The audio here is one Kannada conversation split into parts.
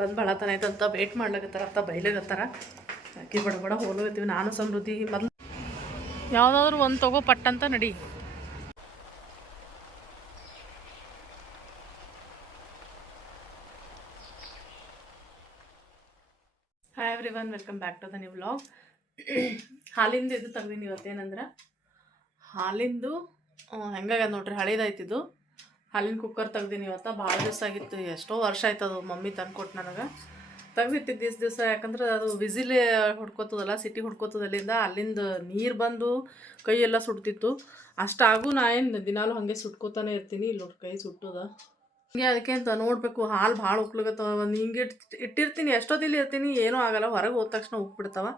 ಬಂದು ಭಾಳತನ ಆಯ್ತಂತ ವೇಟ್ ಮಾಡ್ಲಾಕತ್ತಾರ, ಅಂತ ಬೈಲಾಗತ್ತಾರ ಅಕ್ಕಿ ಬಡ ಬಡ ಹೋಗ್ಲಾಗತ್ತೀವಿ ನಾನು ಸಮೃದ್ಧಿ ಮೊದಲು ಯಾವುದಾದ್ರೂ ಒಂದು ತಗೋ ಪಟ್ಟಂತ ನಡಿ. Hi everyone welcome back to the new vlog ಹಾಲಿಂದು ಇದು ತೆಗ್ದೀನಿ ಇವತ್ತೇನಂದ್ರೆ? ಹಾಲಿಂದು ಹೆಂಗಾಗ್ಯದ ನೋಡ್ರಿ ಹಳೇದಾಯ್ತಿದ್ದು ಹಾಲಿನ ಕುಕ್ಕರ್ ತೆಗ್ದೀನಿ ಇವತ್ತು. ಭಾಳ ದಿವಸ ಆಗಿತ್ತು. ಎಷ್ಟೋ ವರ್ಷ ಆಯ್ತು ಅದು ಮಮ್ಮಿ ತಂದ್ಕೊಟ್ಟು ನನಗೆ. ತೆಗ್ದಿಟ್ಟಿದ್ದು ದಿವ್ಸ ದಿವಸ ಯಾಕಂದ್ರೆ ಅದು ವಿಸಿಲೇ ಹುಡ್ಕೋತದಲ್ಲ, ಸಿಟಿ ಹೊಡ್ಕೋತದಲ್ಲಿಂದ ಅಲ್ಲಿಂದ ನೀರು ಬಂದು ಕೈ ಎಲ್ಲ ಸುಡ್ತಿತ್ತು. ಅಷ್ಟಾಗೂ ನಾ ಏನು ದಿನಾಲು ಹಾಗೆ ಸುಟ್ಕೋತಾನೆ ಇರ್ತೀನಿ. ಇಲ್ಲಿ ನೋಡಿ ಕೈ ಸುಟ್ಟದ. ಹಿಂಗೆ ಅದಕ್ಕೆ ಅಂತ ನೋಡಬೇಕು. ಹಾಲು ಭಾಳ ಉಕ್ಲಗತ್ತವ ಒಂದು ಹಿಂಗೆ ಇಟ್, ಇಟ್ಟಿರ್ತೀನಿ. ಎಷ್ಟೊತ್ತಿಲ್ಲಿ ಇರ್ತೀನಿ. ಏನೂ ಆಗಲ್ಲ. ಹೊರಗೆ ಹೋದ ತಕ್ಷಣ ಉಕ್ಬಿಡ್ತಾವ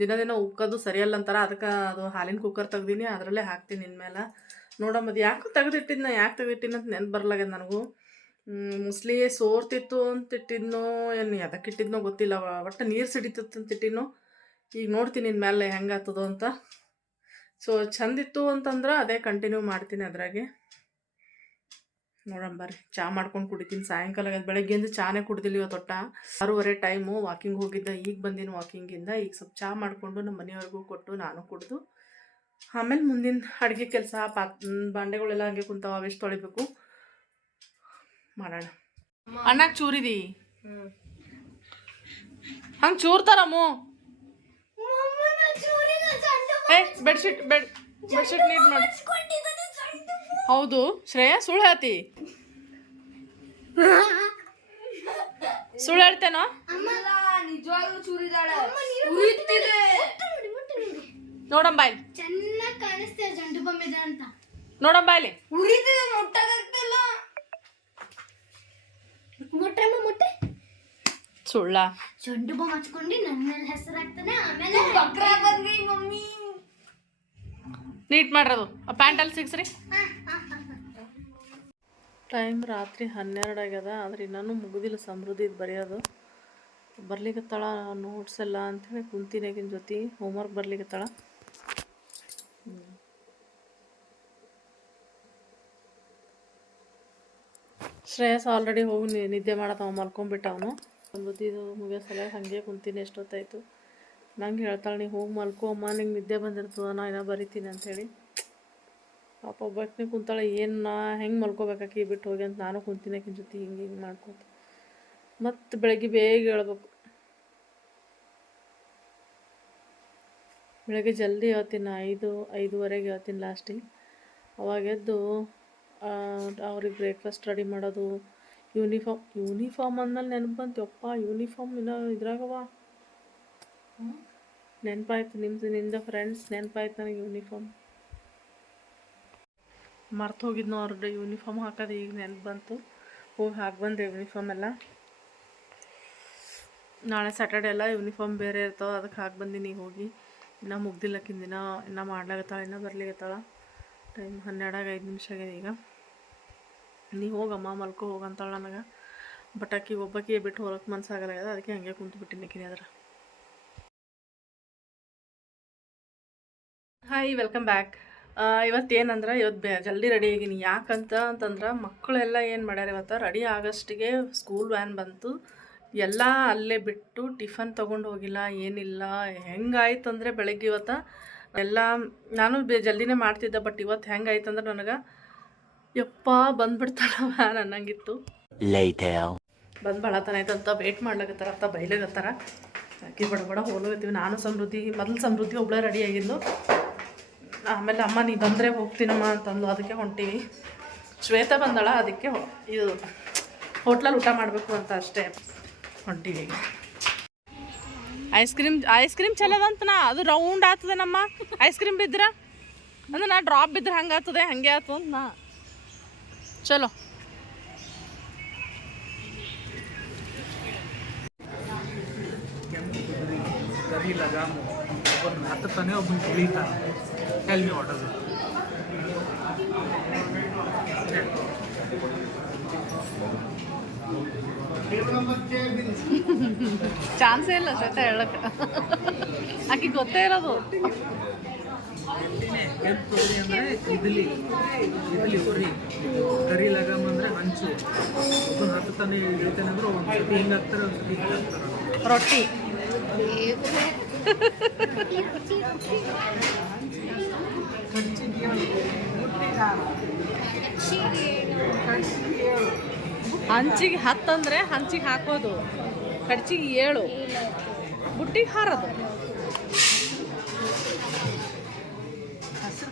ದಿನ ದಿನ ಉಕ್ಕೋದು ಸರಿಯಲ್ಲ ಅಂತಾರ. ಅದಕ್ಕೆ ಅದು ಹಾಲಿನ ಕುಕ್ಕರ್ ತೆಗ್ದೀನಿ. ಅದರಲ್ಲೇ ಹಾಕ್ತೀನಿ ಇನ್ಮೇಲೆ. ನೋಡಮ್ಮ, ಅದು ಯಾಕೆ ತೆಗೆದಿಟ್ಟಿದ್ನ, ಯಾಕೆ ತೆಗೆದಿಟ್ಟಿನ ಅಂತ ನೆನ್ಪು ಬರಲಾಗ್ಯದ ನನಗೂ. ಮುಸ್ಲಿ ಸೋರ್ತಿತ್ತು ಅಂತ ಇಟ್ಟಿದ್ನೋ ಏನು ಎದಕ್ಕೆ ಇಟ್ಟಿದ್ನೋ ಗೊತ್ತಿಲ್ಲ ಒಟ್ಟು ನೀರು ಸಿಡಿತಿತ್ತು ಅಂತ ಇಟ್ಟಿನೋ ಈಗ ನೋಡ್ತೀನಿ ಇನ್ಮೇಲೆ ಹೆಂಗಾಗ್ತದೋ ಅಂತ. ಸೊ ಚಂದಿತ್ತು ಅಂತಂದ್ರೆ ಅದೇ ಕಂಟಿನ್ಯೂ ಮಾಡ್ತೀನಿ ಅದ್ರಾಗೆ. ನೋಡಮ್ಮ ಬರ್ರಿ, ಚಾ ಮಾಡ್ಕೊಂಡು ಕುಡಿತೀನಿ. ಸಾಯಂಕಾಲ. ಬೆಳಗ್ಗೆಯಿಂದ ಚಾನೇ ಕುಡ್ದಿಲ್ಲ ಇವತ್ತು ಒಟ್ಟ. ಆರೂವರೆ ಟೈಮು ವಾಕಿಂಗ್ ಹೋಗಿದ್ದ, ಈಗ ಬಂದಿನಿ ವಾಕಿಂಗಿಂದ ಈಗ ಸ್ವಲ್ಪ ಚಹಾ ಮಾಡಿಕೊಂಡು ನಮ್ಮ ಮನೆಯವ್ರಿಗೂ ಕೊಟ್ಟು ನಾನು ಕುಡಿದು ಆಮೇಲೆ ಮುಂದಿನ ಅಡುಗೆ ಕೆಲಸ ಪಾತ್ ಬಾಂಡೆಗಳೆಲ್ಲ ಹಂಗೆ ಕುಂತಾವ ಅವೆಷ್ಟು ತೊಳಿಬೇಕು? ಮಾಡೋಣ. ಅಣ್ಣ ಚೂರಿದಿ? ಹಂಗೆ ಚೂರ್ತಾರಮ್ಮು ಏ ಬೆಡ್ಶೀಟ್ ಬೆಡ್ ಬೆಡ್ಶೀಟ್ ನೀಟ್ ಮಾಡಿ. ಹೌದು ಶ್ರೇಯಾ ಸುಳ್ಳು ಹೇಳ್ತಿ. ಸುಳ್ಳು ಹೇಳ್ತೇನೋ? ನಿಜವಾಗ್ಲೂ ಚೂರಿದಾಳೆ. ನೋಡಮ್ಮ ಬಾಯ್ಲಿ ಚೆನ್ನಾಗಿ ಕಾಣಿಸ್ತಾ ಜಂಡು ಬೊಮ್ಮಿದೆ ಅಂತ. ನೋಡಮ್ಮ ಇಲ್ಲಿ ಉರಿತಿದೆ ಮುಟ್ಟಕ್ಕಾಗ್ತಿಲ್ಲ ಮುಟ್ಟಮ್ಮ ಮುಟ್ಟೆ ಸುಳ್ಳ. ಜಂಡು ಬೊಮ್ಮ ಹಚ್ಕೊಂಡು ನನ್ನ ಮೇಲೆ ಹೆಸರು ಹಾಕ್ತಾನೆ ಆಮೇಲೆ ಬಕ್ರ ಬಂದ್ರಿ ಮಮ್ಮಿ. ನೀಟ್ ಮಾಡ್ರದು ಆ ಪ್ಯಾಂಟಲ್ಲಿ ಸಿಗ್ಸ್ರಿ. ಟೈಮ್ ರಾತ್ರಿ ಹನ್ನೆರಡು ಆಗ್ಯದ ಆದ್ರೆ ಇನ್ನೂ ಮುಗುದಿಲ್ಲ ಸಮೃದ್ಧಿ ಬರೆಯೋದು. ಬರ್ಲಿಕತ್ತಾಳ ನೋಟ್ಸ್ ಎಲ್ಲ ಅಂಥೇಳಿ ಹೇಳಿ ಆಕಿನ ಜೊತೆ. ಹೋಮ್ವರ್ಕ್ ಬರ್ಲಿಕತ್ತಾಳ. ಶ್ರೇಯಸ್ ಆಲ್ರೆಡಿ ಹೋಗಿ ನಿದ್ದೆ ಮಾಡತ್ತವ ಮಲ್ಕೊಂಡ್ಬಿಟ್ಟ ಅವನು. ಬುದ್ಧಿದು ಮುಗಿಯೋ ಸಲ ಹಾಗೆ ಕುಂತೀನಿ, ಎಷ್ಟೊತ್ತಾಯ್ತು. ನಂಗೆ ಹೇಳ್ತಾಳೆ, ನೀ ಹೋಗಿ ಮಲ್ಕೋ, ಅಮ್ಮ, ನಿಂಗೆ ನಿದ್ದೆ ಬಂದಿರ್ತದ, ನಾ ಏನೋ ಬರಿತೀನಿ ಅಂಥೇಳಿ ಪಾಪ ಒಬ್ಬಾಕಿನೇ ಕುಂತಾಳೆ, ಏನು ನಾ ಹೆಂಗೆ ಮಲ್ಕೋಬೇಕಾಕಿ ಬಿಟ್ಟು ಹೋಗಿ ಅಂತ ನಾನು ಕುಂತೀನಿ ಆಕಿನ ಜೊತೆ, ಹಿಂಗೆ ಹಿಂಗೆ ಮಾಡ್ಕೊತ. ಮತ್ತು ಬೆಳಗ್ಗೆ ಬೇಗ ಹೇಳ್ಬೇಕು. ಬೆಳಗ್ಗೆ ಜಲ್ದಿ ಹೇಳ್ತೀನಿ, ಐದು, ಐದುವರೆಗೆ ಹೇಳ್ತೀನಿ ಲಾಸ್ಟಿಗೆ. ಅವಾಗ ಎದ್ದು ಅವ್ರಿಗೆ ಬ್ರೇಕ್ಫಾಸ್ಟ್ ರೆಡಿ ಮಾಡೋದು. ಯೂನಿಫಾರ್ಮ್ ಯೂನಿಫಾರ್ಮ್ ಅಂದ್ಮೇಲೆ ನೆನಪು ಬಂತು ಯೂನಿಫಾರ್ಮ್ ಇನ್ನೂ ಇದ್ರಾಗವ. ನೆನಪಾಯ್ತು ನಿಮ್ಮದು ನಿಂದ ಫ್ರೆಂಡ್ಸ್ ನೆನಪಾಯ್ತು ನನಗೆ ಯೂನಿಫಾರ್ಮ್ ಮರ್ತು ಹೋಗಿದ್ನು ಅವ್ರದ್ದು ಯೂನಿಫಾರ್ಮ್ ಹಾಕೋದು ಈಗ ನೆನಪು ಬಂತು. ಹೋಗಿ ಹಾಕಿ ಬಂದೆ ಯೂನಿಫಾರ್ಮ್ ಎಲ್ಲ. ನಾಳೆ ಸ್ಯಾಟರ್ಡೆ ಎಲ್ಲ ಯೂನಿಫಾರ್ಮ್ ಬೇರೆ ಇರ್ತಾವೆ ಅದಕ್ಕೆ ಹಾಕಿ ಬಂದೀನಿ ಹೋಗಿ. ಇನ್ನೂ ಮುಗ್ದಿಲ್ಲಕ್ಕಿಂದಿನ, ಇನ್ನೂ ಮಾಡ್ಲಾಗತ್ತಾಳ ಇನ್ನೂ ಬರ್ಲಿಕ್ಕೆ ಟೈಮ್ ಹನ್ನೆರಡಾಗ ಐದು ನಿಮಿಷ ಆಗಿದೆ ಈಗ. ನೀ ಹೋಗಮ್ಮ ಮಲ್ಕೋ ಹೋಗಂತಾಳ ನನಗೆ. ಬಟ್ ಆಕಿ ಬಿಟ್ಟು ಹೊರಕ್ಕೆ ಮನ್ಸಾಗಲ್ಲ ಅದಕ್ಕೆ ಹಂಗೆ ಕುಂತು ಬಿಟ್ಟಿನಿ ಅದ್ರ ಹಾಯ್ ವೆಲ್ಕಮ್ ಬ್ಯಾಕ್ ಇವತ್ತೇನಂದ್ರೆ ಇವತ್ತು ಜಲ್ದಿ ರೆಡಿ ಆಗಿನಿ. ಯಾಕಂತ ಅಂತಂದ್ರೆ, ಮಕ್ಕಳೆಲ್ಲ ಏನು ಮಾಡ್ಯಾರ ಇವತ್ತು? ರೆಡಿ ಆಗಸ್ಟಿಗೆ ಸ್ಕೂಲ್ ವ್ಯಾನ್ ಬಂತು. ಎಲ್ಲ ಅಲ್ಲೇ ಬಿಟ್ಟು ಟಿಫನ್ ತೊಗೊಂಡು ಹೋಗಿಲ್ಲ, ಏನಿಲ್ಲ. ಹೆಂಗಾಯ್ತು ಅಂದರೆ ಬೆಳಗ್ಗೆ ಇವತ್ತು? ಎಲ್ಲ, ನಾನು ಬೆ, ಜಲ್ದಿನೇ ಮಾಡ್ತಿದ್ದೆ ಬಟ್ ಇವತ್ತು ಹೆಂಗಾಯ್ತು ಅಂದ್ರೆ ನನಗೆ ಯಪ್ಪ ಬಂದ್ಬಿಡ್ತಾಳ ವ್ಯಾನ್ ಅನ್ನಂಗಿತ್ತು. ಬಂದ್ ಭಾಳತನ ಆಯ್ತಂತ ವೇಟ್ ಮಾಡ್ಲಾಕತ್ತಾರ ಅಂತ ಬೈಲಾಗತ್ತಾರ ಅಕ್ಕಿ ಬಡ ಬಡ ಹೋಗ್ಲಾಗತ್ತೀವಿ ನಾನು ಸಮೃದ್ಧಿ ಮೊದಲು ಸಮೃದ್ಧಿ ಒಬ್ಳೆ ರೆಡಿ ಆಗಿದ್ದು ಆಮೇಲೆ ಅಮ್ಮ ನೀ ಬಂದರೆ ಹೋಗ್ತೀನಮ್ಮ ಅಂತಂದು ಅದಕ್ಕೆ ಹೊಂಟೀವಿ. ಶ್ವೇತ ಬಂದಳ ಅದಕ್ಕೆ ಇದು ಹೋಟ್ಲಲ್ಲಿ ಊಟ ಮಾಡಬೇಕು ಅಂತ ಅಷ್ಟೇ ಹೊಂಟೀವಿ ಐಸ್ ಕ್ರೀಮ್ ಐಸ್ ಕ್ರೀಮ್ ಚಲೋದಂತ ನಾ ಅದು ರೌಂಡ್ ಆಗ್ತದೆ ನಮ್ಮ. ಐಸ್ ಕ್ರೀಮ್ ಬಿದ್ರೆ ಅಂದ್ರೆ ನಾ ಡ್ರಾಪ್ ಬಿದ್ರೆ ಹಂಗೆ ಆಗ್ತದೆ ಹಂಗೆ ಆಗ್ತದೆ ಅಂತ ನಾ ಚಲೋ ಕರಿ ಲಗಾಮು ಒಬ್ಬನು ಹತ್ತತಾನೆ ಒಬ್ಬನು ತುಳಿತಾನೆ ಟೆಲ್ ಮಿ ವಾಟ್ ಇಸ್ ಚಾನ್ಸೇ ಇಲ್ಲ ಶ್ವೇತಾ ಹೇಳಕ್ಕೆ. ಆಕೆ ಗೊತ್ತೇ ಇರೋದು. ಕೆಂಪು ತೊಗರಿ ಅಂದರೆ ಇಡ್ಲಿ ಇದ್ಲಿ ಉರಿ ಕರಿ ಲಗಾಮ್ ಅಂದರೆ ಹಂಚು ಒಬ್ಬನ ಹತ್ತು ತಾನೆ ಇಳ್ತೇನೆ ಅಂದ್ರೆ ಒಂದು ಸತಿ ಹಿಂಗೆ ಹಾಕ್ತಾರೆ ಒಂದು ಸತಿ ಹಿಂಗೆ ಹಾಕ್ತಾರೆ ರೊಟ್ಟಿ. ಹಂಚಿಗೆ ಹತ್ತಂದ್ರೆ ಹಂಚಿಗೆ ಹಾಕೋದು. ಕಡ್ಚಿಗೆ ಏಳು. ಬುಟ್ಟಿಗೆ ಹಾರೋದು.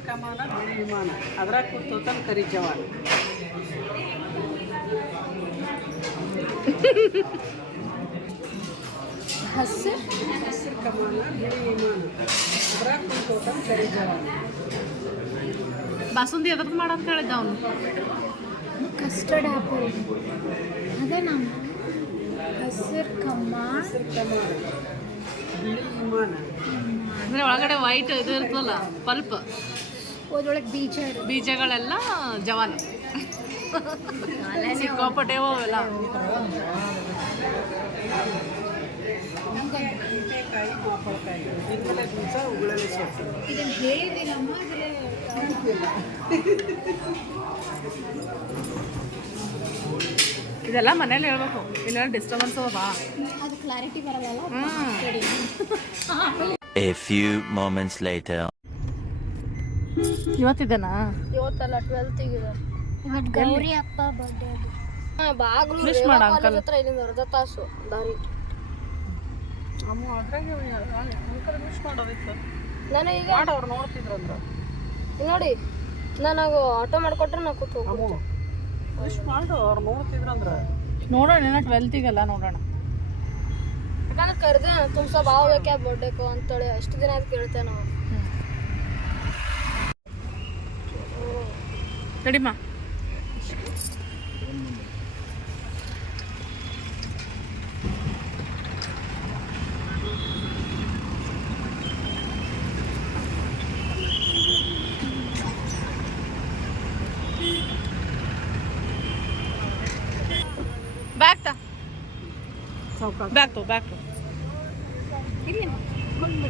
ಕಮಾನ ಬಿಳಿ ವಿಮಾನ. ಅದ್ರಾಗ ಕೂತೋತನ ಕರಿ ಜವಾನ್. ಹಸಿರು ಹಸಿರು ಕಮಾನ ಬಿಳಿ ವಿಮಾನ. ಅದ್ರಾಗ ಕೂತೋತನ ಕರಿ ಜವಾನ್. ಬಾಸುಂದಿ ಎದ್ರದ್ದು ಮಾಡಂತ ಹೇಳಿದ್ದ ಅವನು? Custard apple. ಅದೇ ನಮ್ಮ ಹಸಿರು ಕಮ್ಮ ಹಸಿರು ಕಮಾನ. ಬಿಳಿ ವಿಮಾನ. ಅಂದ್ರೆ ಒಳಗಡೆ ವೈಟ್ ಇದು ಇರ್ತದಲ್ಲ ಪಲ್ಪ್. ಅದ್ರೊಳಗೆ ಬೀಜ ಬೀಜಗಳೆಲ್ಲ ಜವಾನ್. ಸಿಕ್ಕಾಪಟ್ಟೆ ಅವೆಲ್ಲ. ಇದನ್ನು ಆದರೆ ಇದೆಲ್ಲ ಮನೇಲಿ ಹೇಳ್ಬೇಕು. ಇಲ್ಲ ಡಿಸ್ಟರ್ಬೆನ್ಸ್ ಅವಾ ಅದು ಕ್ಲಾರಿಟಿ ಬರಲ್ಲ ಹ್ಮ್. A few moments later. ಇವತ್ತಿದೆನಾ? ಇವತ್ತಲ್ಲ ಟ್ವೆಲ್ತಿಗೆ ಇವತ್ತು ಗೌರಿ ಹಬ್ಬ ಬರ್ಡೇ ಅದು. ಹಾಂ ಬಾಗ್ಲು Wish ರೇವಾ ಮಾಡು ಕಾಲೇಜ್ ಹತ್ರ ಇಲ್ಲಿಂದ ಅರ್ಧ ತಾಸು ದಾರಿ. ಅಮ್ಮ ಅದ್ರಾಗೆ ಅಂಕಲ್ ಮಿಸ್ ಮಾಡೋದಿತ್ತು. ನಾನು ಈಗ ಮಾಡಿ ಅವ್ರು ನೋಡ್ತಿದ್ರಂದ್ರ ಇಲ್ಲಿ ನೋಡಿ ನನಗೆ ಆಟೋ ಮಾಡಿಕೊಟ್ರೆ ನಾ ಕೂತು ಮಾಡು ಅವ್ರು ನೋಡ್ತಿದ್ರಂದ್ರ ನೋಡೋಣ ಟ್ವೆಲ್ತಿಗೆಲ್ಲ ನೋಡೋಣ. ಯಾಕಂದ್ರೆ ಕರ್ದೆ ತುಂಬ ಬೇಕಾ ಭಾವ ಬೇಕ್ಯಾ ಬರ್ಡೇಕು ಅಂತೇಳಿ ಅಷ್ಟು ದಿನ ಆಯ್ತು ಕೇಳ್ತೇವೆ ನಾವು ನಡಿಮ್ಮ ಬ್ಯಾಗ್ ತಾ ಸಾವ್ಕಾಶ ಬ್ಯಾಗ್ ತೋ ಬ್ಯಾಗ್ ತೋ ಮಮ್ಮಿ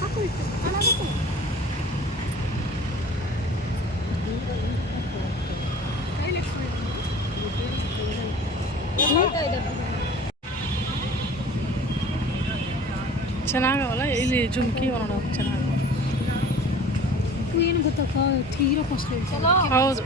ಹಾಕು ನಾನು ಚೆನ್ನಾಗವಲ್ಲ? ಇಲ್ಲಿ ಜುಮ್ಕಿ ನೋಡೋ ಚೆನ್ನಾಗಿ ಏನು ಗೊತ್ತಕ್ಕ? ತೀರಾ ಕಷ್ಟ ಹೌದು.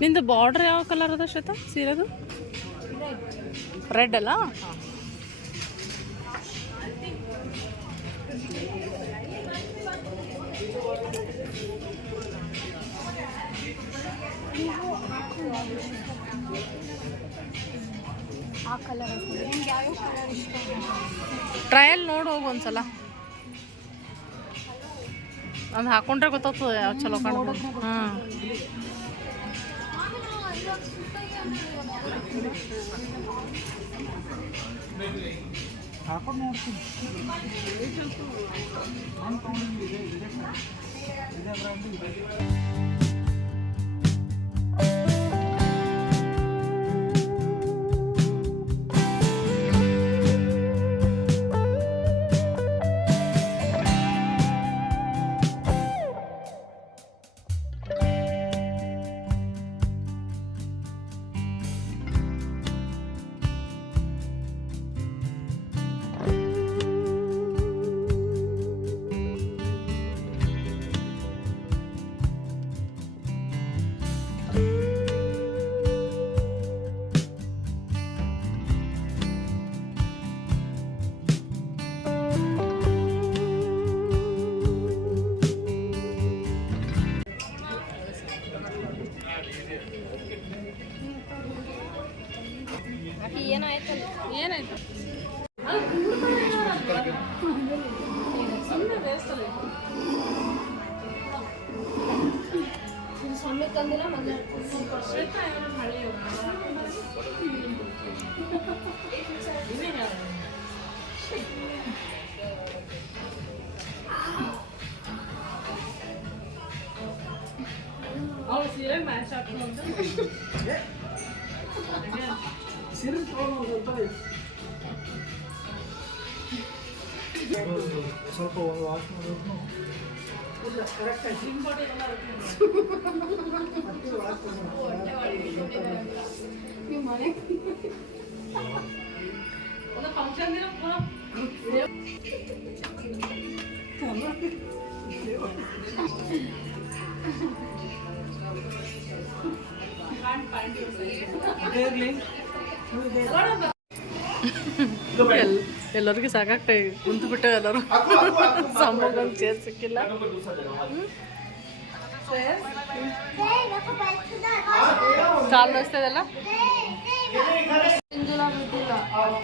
ನಿಂದು ಬಾರ್ಡರ್ ಯಾವ ಕಲರ್ ಅದ ಶ್ವೇತಾ? ಸೀರೆದು? ರೆಡ್ ಅಲ್ಲ ಆ ಕಲರ್ ನಿಮ್ಗೆ ಯಾವ್ಯಾವ ಕಲರ್ ಇಷ್ಟ ಟ್ರಯಲ್ ನೋಡಿ ಹೋಗು ಒಂದ್ಸಲ. ಅದು ಹಾಕೊಂಡ್ರೆ ಗೊತ್ತಾಗ್ತದೆ ಯಾವ ಚಲೋ ಕಾಣ್ತದೆ ಹಾಂ. ಹಾಕೊಂಡು ನೋಡ್ತೀನಿ ನಾನು ತೊಗೊಂಡಿದ್ದು ಇದೆ ಇದೆ ಇದೆ ಸೊನ್ನೆ ತಂದಿಲ್ಲ ಮನೆ ಶ್ವೇತಾ ಏನಾದ್ರು ಹಳ್ಳಿ ಅವ್ರು ಸೀರೆ ಮ್ಯಾಚ್ ಹಾಕೊಂಡು ಸ್ವಲ್ಪ ವಾಶ್ ಮಾಡೋದು ಒಂದು ಫಂಕ್ಷನ್ ದಿನ ಇರಲಿ. ಎಲ್ ಎಲ್ಲರಿಗೂ ಸಾಕಾಗ್ತಾ ಕುಂತು ಬಿಟ್ಟು ಎಲ್ಲರೂ ಸಂಬಂಧ ಚೇರ್ ಸಿಕ್ಕಿಲ್ಲ. ಕಾಲು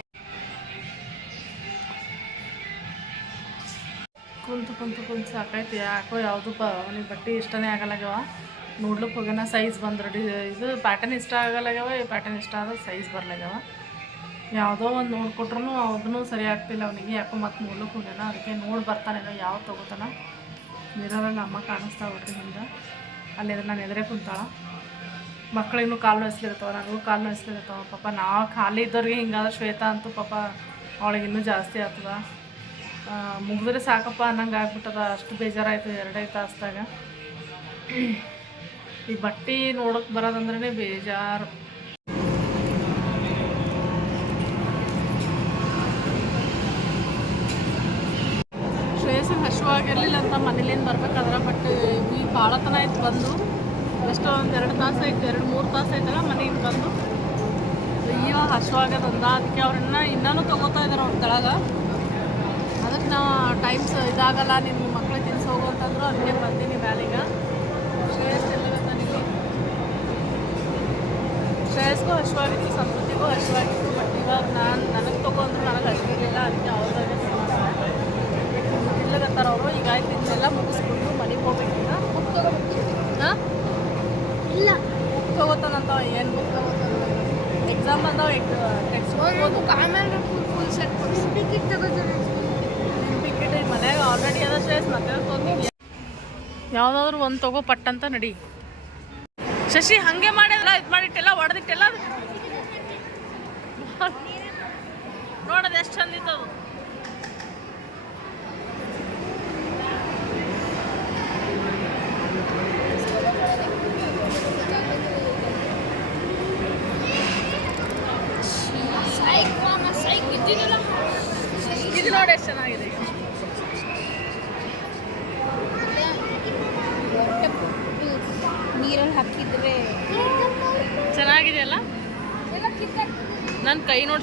ಕುಂತು ಕುಂತು ಕುಂತು ಸಾಕೈತಿ ಯಾಕೋ ಯಾವುದು ಪ ಅವನಿಗೆ ಬಟ್ಟೆ ಇಷ್ಟನೇ ಆಗಲ್ಲಾಗ್ಯವ ನೋಡ್ಲಿಕ್ಕೆ ಹೋಗ್ಯಾನ ಸೈಜ್ ಬಂದ್ರೆ ಇದು ಪ್ಯಾಟರ್ನ್ ಇಷ್ಟ ಆಗಲ್ಲಾಗ್ಯವ ಈ ಪ್ಯಾಟರ್ನ್ ಇಷ್ಟ ಆದ್ರೆ ಸೈಜ್ ಬರ್ಲಾಗ್ಯವ ಯಾವುದೋ ಒಂದು ನೋಡ್ಕೊಟ್ರು ಅದನ್ನು ಸರಿ ಆಗ್ತಿಲ್ಲ. ಅವನಿಗೆ ಯಾಕೋ ಮತ್ತೆ ಮೂಲಕ್ಕೆ ಹೋಗ್ಯಾನ ಅದಕ್ಕೆ ನೋಡಿ ಬರ್ತಾನೇನೋ ಯಾವ ತೊಗೋತಾನ. ಮಿರರಲ್ಲಿ ಅಮ್ಮ ಕಾಣಿಸ್ತಾ ಹೋಗ್ರಿ ಹಿಂದೆ. ಅಲ್ಲಿ ನಾನು ಎದುರೇ ಕುಂತಾಳ. ಮಕ್ಳಿಗೂ ಕಾಲು ನೋಯಿಸ್ಲಿರ್ತಾವ ನನಗೂ ಕಾಲು ನೋಯಿಸ್ಲಿರ್ತಾವ ಪಾಪ ನಾವು ಖಾಲಿ ಇದ್ದವ್ರಿಗೆ ಹಿಂಗಾದ್ರೆ ಶ್ವೇತಾ ಅಂತೂ ಪಾಪ ಅವಳಿಗೆ ಇನ್ನೂ ಜಾಸ್ತಿ ಆಗ್ತದ. ಮುಗಿದ್ರೆ ಸಾಕಪ್ಪ ಅನ್ನಂಗೆ ಆಗ್ಬಿಟ್ಟದ. ಅಷ್ಟು ಬೇಜಾರಾಯಿತು ಎರಡೇ ತಾಸ್ದಾಗ. ಈ ಬಟ್ಟೆ ನೋಡೋಕೆ ಬರೋದಂದ್ರೇ ಬೇಜಾರು. ಹಸಿವಾಗಿರಲಿಲ್ಲ ಅಂತ ಮನೇಲಿಂದ ಬರ್ಬೇಕಾದ್ರೆ ಬಟ್ ಈ ಭಾಳ ತನ ಆಯ್ತು ಬಂದು. ಎಷ್ಟೋ ಒಂದು ಎರಡು ತಾಸು ಆಯ್ತು, ಎರಡು ಮೂರು ತಾಸು ಆಯ್ತಲ್ಲ ಮನೆಯಿಂದ ಬಂದು. ಅಯ್ಯೋ, ಹಸುವಾಗದಂದ. ಅದಕ್ಕೆ ಅವ್ರನ್ನ ಇನ್ನೂ ತೊಗೋತಾ ಇದ್ದಾರೆ ಅವ್ರ ಕೆಳಗ. ಅದಕ್ಕೆ ನಾವು ಟೈಮ್ಸ್ ಇದಾಗಲ್ಲ ನಿಮ್ಮ ಮಕ್ಳು ತಿನ್ಸಿ ಹೋಗು ಅಂತಂದ್ರು ಅದಕ್ಕೆ ಬಂದೀನಿ ವ್ಯಾಲಿಗ ಶ್ರೇಯಸ್ ಎಲ್ಲಿಗತ್ತಾನಿಗೆ ಶ್ರೇಯಸ್ಗೂ ಹಸುವಾಗಿತ್ತು ಸಂಸ್ಕೃತಿಗೂ ಹಸುವಾಗಿತ್ತು ಬಟ್ ಇವಾಗ ನಾನು ನನಗೆ ತೊಗೊಂಡ್ರು ನನಗೆ ಹಸಿರಿಲ್ಲ ಅದಕ್ಕೆ ಅವ್ರದಾಗೆ ಇಲ್ಲಗತ್ತಾರ ಅವರು ಈಗ ಆಯ್ತು ಇದನ್ನೆಲ್ಲ ಮುಗಿಸ್ಕೊಂಡು ಮನೆಗೆ ಹೋಗ್ಬೇಕೀಗ ಬುಕ್ ತಗೋಬೇಕು ಹಾಂ? ಇಲ್ಲ. ಬುಕ್ ತಗೋತಾನಂತ ಏನು ಬುಕ್ ತಗೋತಾನ ಎಕ್ಸಾಮ್ ಬಂದಾವ ಟೆಕ್ಸ್ಟ್ ಬುಕ್ ಆಮೇಲೆ ಫುಲ್ ಫುಲ್ ಸೆಟ್ ಟಿಕೆಟ್ ತಗೋತಾರೆ? ಟಿಕೆಟ್ ಈಗ ಮನ್ಯಾಗ ಆಲ್ರೆಡಿ ಅದ ಶ್ರೇಯಸ್ ಮತ್ತೆ ತೊಗೊಂಡು ಯಾವುದಾದ್ರು ಒಂದು ತಗೋ ಪಟ್ಟಂತ ನಡಿ. ಶಶಿ ಹಂಗೆ ಮಾಡಿದ್ರ ಇದು ಮಾಡಿಟ್ಟೆಲ್ಲ ಹೊಡೆದಿಟ್ಟೆಲ್ಲ ನೋಡೋದು ಎಷ್ಟು ಚಂದ ಇತ್ತದು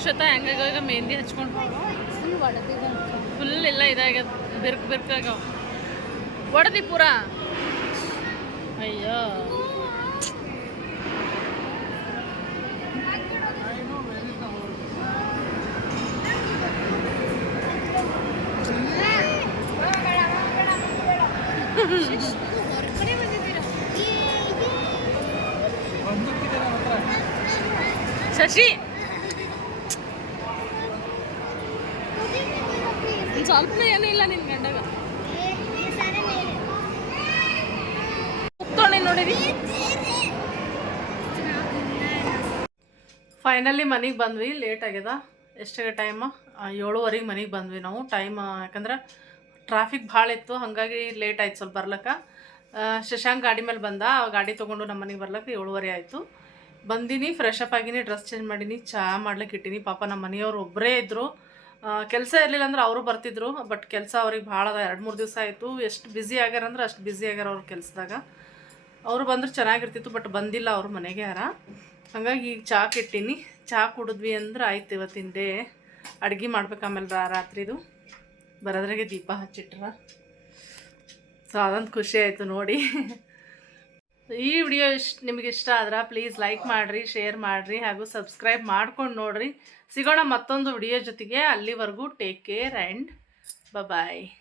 ನೋಡ್ಸತ್ತ ಹೆಂಗಾಗ ಮೆಹಂದಿ ಹಚ್ಕೊಂಡು ಫುಲ್ ಎಲ್ಲ ಇದಾಗ್ಯದ ಬಿರ್ಕ್ ಬಿರ್ಕಾಗ ಒಡದಿ ಪೂರ? ಅಯ್ಯೋ. ಶಶಿ. ನೋಡಿರಿ. ಫೈನಲಿ ಮನೆಗೆ ಬಂದ್ವಿ ಲೇಟ್ ಆಗ್ಯದ. ಎಷ್ಟಾಗ ಟೈಮ್ ಏಳುವರೆಗೆ ಮನೆಗೆ ಬಂದ್ವಿ ನಾವು. ಟೈಮ್ ಯಾಕಂದ್ರೆ ಟ್ರಾಫಿಕ್ ಭಾಳ ಇತ್ತು, ಹಾಗಾಗಿ ಲೇಟ್ ಆಯ್ತು ಸ್ವಲ್ಪ ಬರ್ಲಕ್ಕ. ಶಶಾಂಕ್ ಗಾಡಿ ಮೇಲೆ ಬಂದ, ಆ ಗಾಡಿ ತೊಗೊಂಡು ನಮ್ಮ ಮನೆಗೆ ಬರ್ಲಕ್ಕೆ, ಏಳುವರೆ ಆಯಿತು. ಬಂದೀನಿ ಫ್ರೆಶ್ ಅಪ್ ಆಗಿನಿ ಡ್ರೆಸ್ ಚೇಂಜ್ ಮಾಡೀನಿ ಚಹಾ ಮಾಡ್ಲಿಕ್ಕೆ ಇಟ್ಟಿನಿ. ಪಾಪ ನಮ್ಮ ಮನೆಯವ್ರು ಒಬ್ಬರೇ ಇದ್ದರು ಕೆಲಸ ಇರಲಿಲ್ಲ ಅಂದ್ರೆ ಅವರು ಬರ್ತಿದ್ರು ಬಟ್ ಕೆಲಸ ಅವ್ರಿಗೆ ಭಾಳ ಎರಡು ಮೂರು ದಿವಸ ಆಯಿತು. ಎಷ್ಟು ಬ್ಯುಸಿ ಆಗ್ಯಾರ ಅಂದ್ರೆ ಅಷ್ಟು ಬ್ಯುಸಿ ಆಗ್ಯಾರ ಅವ್ರ ಕೆಲಸದಾಗ. ಅವರು ಬಂದ್ರೆ ಚೆನ್ನಾಗಿರ್ತಿತ್ತು ಬಟ್ ಬಂದಿಲ್ಲ ಅವ್ರ ಮನೆಗೆ ಯಾರ. ಹಂಗಾಗಿ ಈಗ ಚಹಾ ಕೆಟ್ಟಿನಿ. ಚಹಾ ಕುಡಿದ್ವಿ ಅಂದ್ರೆ ಆಯ್ತು ಇವತ್ತಿನ ಡೇ. ಅಡುಗೆ ಮಾಡ್ಬೇಕು ಆಮೇಲೆ ರಾತ್ರಿದು. ಬರೋದ್ರಾಗೆ ದೀಪ ಹಚ್ಚಿಟ್ರ. ಸೊ ಅದೊಂದು ಖುಷಿ ಆಯಿತು ನೋಡಿ. ಈ ವಿಡಿಯೋ ಇಷ್ಟ ನಿಮಗೆ ಇಷ್ಟ ಆದ್ರೆ ಪ್ಲೀಸ್ ಲೈಕ್ ಮಾಡಿರಿ ಶೇರ್ ಮಾಡಿರಿ, ಹಾಗೂ ಸಬ್ಸ್ಕ್ರೈಬ್ ಮಾಡ್ಕೊಂಡು ನೋಡಿರಿ. ಸಿಗೋಣ ಮತ್ತೊಂದು ವಿಡಿಯೋ ಜೊತೆಗೆ. ಅಲ್ಲಿವರೆಗೂ ಟೇಕ್ ಕೇರ್ ಆ್ಯಂಡ್ ಬಾಯ್